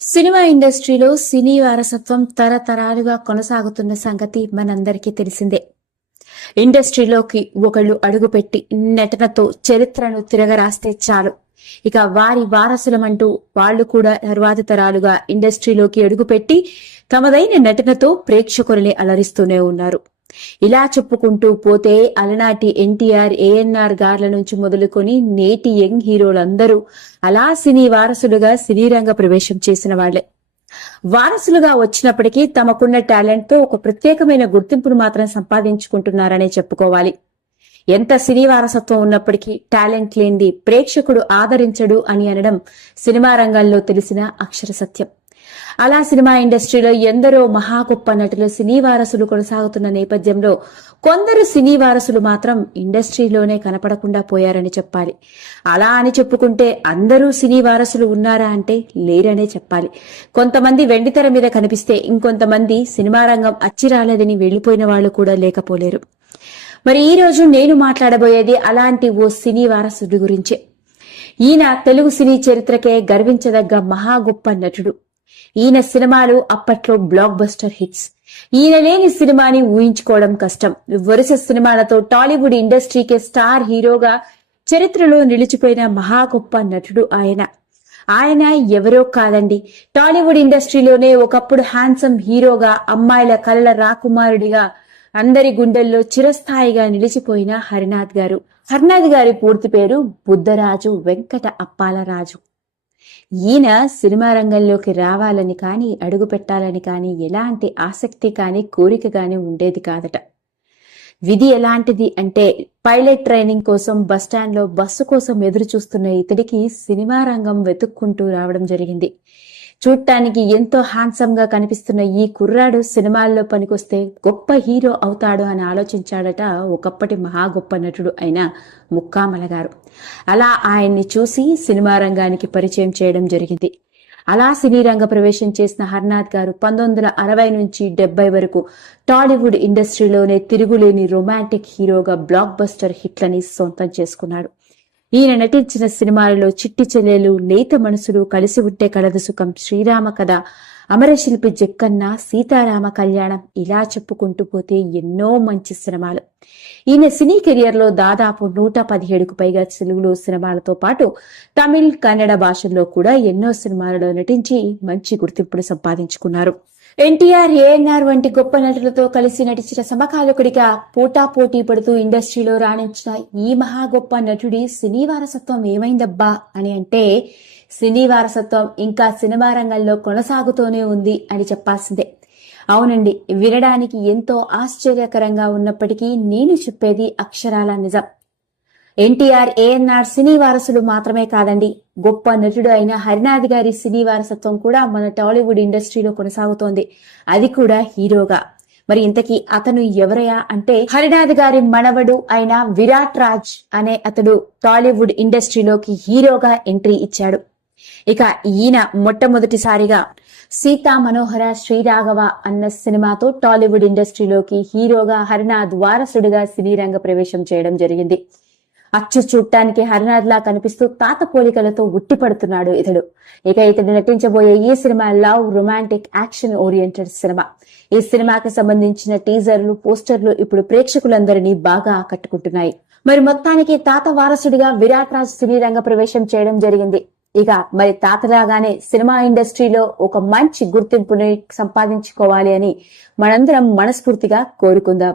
Cinema ఇండస్ట్రీలో సినీ వారసత్వం తరతరాలుగా కొనసాగుతున్న సంగతి మనందరికీ తెలిసిందే. ఇండస్ట్రీలోకి ఒకళ్ళు అడుగుపెట్టి నటనతో చరిత్రను తిరగరాస్తే చాలు. ఇక వారి వారసులమంటూ వాళ్ళు కూడా తరువాత తరాలుగా ఇండస్ట్రీలోకి అడుగుపెట్టి తమదైన నటనతో ప్రేక్షకులని అలరిస్తూనే ఉన్నారు. ఇలా చెప్పుకుంటూ పోతే అలనాటి ఎన్టీఆర్ ఏఎన్ఆర్ గార్ల నుంచి మొదలుకొని నేటి యంగ్ హీరోలందరూ అలా సినీ వారసులుగా సినీ రంగ ప్రవేశం చేసిన వాళ్ళే వారసులుగా వచ్చినప్పటికీ తమకున్న టాలెంట్తో ఒక ప్రత్యేకమైన గుర్తింపును మాత్రం సంపాదించుకుంటున్నారనే చెప్పుకోవాలి. ఎంత సినీ వారసత్వం ఉన్నప్పటికీ టాలెంట్ లేనిది ప్రేక్షకుడు ఆదరించడు అని అనడం సినిమా రంగంలో తెలిసిన అక్షర సత్యం. అలా సినిమా ఇండస్ట్రీలో ఎందరో మహా గొప్ప నటులు సినీ వారసులు కొనసాగుతున్న నేపథ్యంలో కొందరు సినీ వారసులు మాత్రం ఇండస్ట్రీలోనే కనపడకుండా పోయారని చెప్పాలి. అలా అని చెప్పుకుంటే అందరూ సినీ వారసులు ఉన్నారా అంటే లేరనే చెప్పాలి. కొంతమంది వెండితెర మీద కనిపిస్తే ఇంకొంతమంది సినిమా రంగం అచ్చి రాలేదని వెళ్ళిపోయిన వాళ్ళు కూడా లేకపోలేరు. మరి ఈ రోజు నేను మాట్లాడబోయేది అలాంటి ఓ సినీ వారసుడి గురించే. ఈయన తెలుగు సినీ చరిత్రకే గర్వించదగ్గ మహా గొప్ప నటుడు. ఈయన సినిమాలు అప్పట్లో బ్లాక్ బస్టర్ హిట్స్ ఈయన లేని సినిమాని ఊహించుకోవడం కష్టం. వరుస సినిమాలతో టాలీవుడ్ ఇండస్ట్రీకే స్టార్ హీరోగా చరిత్రలో నిలిచిపోయిన మహా గొప్ప నటుడు ఆయన. ఆయన ఎవరో కాదండి. టాలీవుడ్ ఇండస్ట్రీలోనే ఒకప్పుడు హ్యాండ్సమ్ హీరోగా అమ్మాయిల కలల రాకుమారుడిగా అందరి గుండెల్లో చిరస్థాయిగా నిలిచిపోయిన హరినాథ్ గారు. హరినాథ్ గారి పూర్తి పేరు బుద్ధరాజు వెంకట అప్పాలరాజు. ఈయన సినిమా రంగంలోకి రావాలని కానీ అడుగు పెట్టాలని కానీ ఎలాంటి ఆసక్తి కానీ కోరిక కానీ ఉండేది కాదట. విధి ఎలాంటిది అంటే పైలట్ ట్రైనింగ్ కోసం బస్టాండ్లో బస్సు కోసం ఎదురు చూస్తున్న ఇతడికి సినిమా రంగం వెతుక్కుంటూ రావడం జరిగింది. చూడటానికి ఎంతో హ్యాండ్సమ్గా కనిపిస్తున్న ఈ కుర్రాడు సినిమాల్లో పనికొస్తే గొప్ప హీరో అవుతాడు అని ఆలోచించాడట ఒకప్పటి మహా గొప్ప నటుడు అయిన ముక్కామల గారు. అలా ఆయన్ని చూసి సినిమా రంగానికి పరిచయం చేయడం జరిగింది. అలా సినీ రంగ ప్రవేశం చేసిన హర్నాథ్ గారు పంతొమ్మిది వందల అరవై నుంచి డెబ్బై వరకు టాలీవుడ్ ఇండస్ట్రీలోనే తిరుగులేని రొమాంటిక్ హీరోగా బ్లాక్ బస్టర్ హిట్లని సొంతం చేసుకున్నాడు. ఈయన నటించిన సినిమాలలో చిట్టి చెల్లెలు లేత మనసులు కలిసి ఉంటే కలదు సుఖం శ్రీరామ కథ. అమరశిల్పి జక్కన్న సీతారామ కళ్యాణం ఇలా చెప్పుకుంటూ పోతే ఎన్నో మంచి సినిమాలు. ఈయన సినీ కెరియర్లో దాదాపు నూట పదిహేడుకు పైగా తెలుగులో సినిమాలతో పాటు తమిళ్ కన్నడ భాషల్లో కూడా ఎన్నో సినిమాలలో నటించి మంచి గుర్తింపును సంపాదించుకున్నారు. ఎన్టీఆర్ ఏఎన్ఆర్ వంటి గొప్ప నటులతో కలిసి నటించిన సమకాలకుడిగా పోటా పోటీ పడుతూ ఇండస్ట్రీలో రాణించిన ఈ మహా గొప్ప నటుడి సినీ వారసత్వం ఏమైందబ్బా అని అంటే సినీ వారసత్వం ఇంకా సినిమా రంగంలో కొనసాగుతూనే ఉంది అని చెప్పాల్సిందే. అవునండి వినడానికి ఎంతో ఆశ్చర్యకరంగా ఉన్నప్పటికీ నేను చెప్పేది అక్షరాల నిజం. ఎన్టీఆర్ ఏఎన్ఆర్ సినీ వారసులు మాత్రమే కాదండి గొప్ప నటుడు అయిన హరినాథ్ గారి సినీ వారసత్వం కూడా మన టాలీవుడ్ ఇండస్ట్రీలో కొనసాగుతోంది. అది కూడా హీరోగా. మరి ఇంతకీ అతను ఎవరయా అంటే హరినాథ్ గారి మనవడు అయిన విరాట్ రాజ్ అనే అతడు టాలీవుడ్ ఇండస్ట్రీలోకి హీరోగా ఎంట్రీ ఇచ్చాడు. ఇక ఈయన మొట్టమొదటిసారిగా సీతా మనోహర శ్రీరాఘవ అన్న సినిమాతో టాలీవుడ్ ఇండస్ట్రీలోకి హీరోగా హరినాథ్ వారసుడిగా సినీ రంగ ప్రవేశం చేయడం జరిగింది. అచ్చు చూడటానికి హరినాథ్లా కనిపిస్తూ తాత పోలికలతో ఉట్టిపడుతున్నాడు ఇతడు. ఇక ఇతడు నటించబోయే ఈ cinema love romantic action oriented cinema. ఈ సినిమాకి సంబంధించిన టీజర్లు పోస్టర్లు ఇప్పుడు ప్రేక్షకులందరినీ బాగా ఆకట్టుకుంటున్నాయి. మరి మొత్తానికి తాత వారసుడిగా విరాట్ రాజ్ సినీ రంగ ప్రవేశం చేయడం జరిగింది. ఇక మరి తాతలాగానే సినిమా ఇండస్ట్రీలో ఒక మంచి గుర్తింపుని సంపాదించుకోవాలి అని మనందరం మనస్ఫూర్తిగా కోరుకుందాం.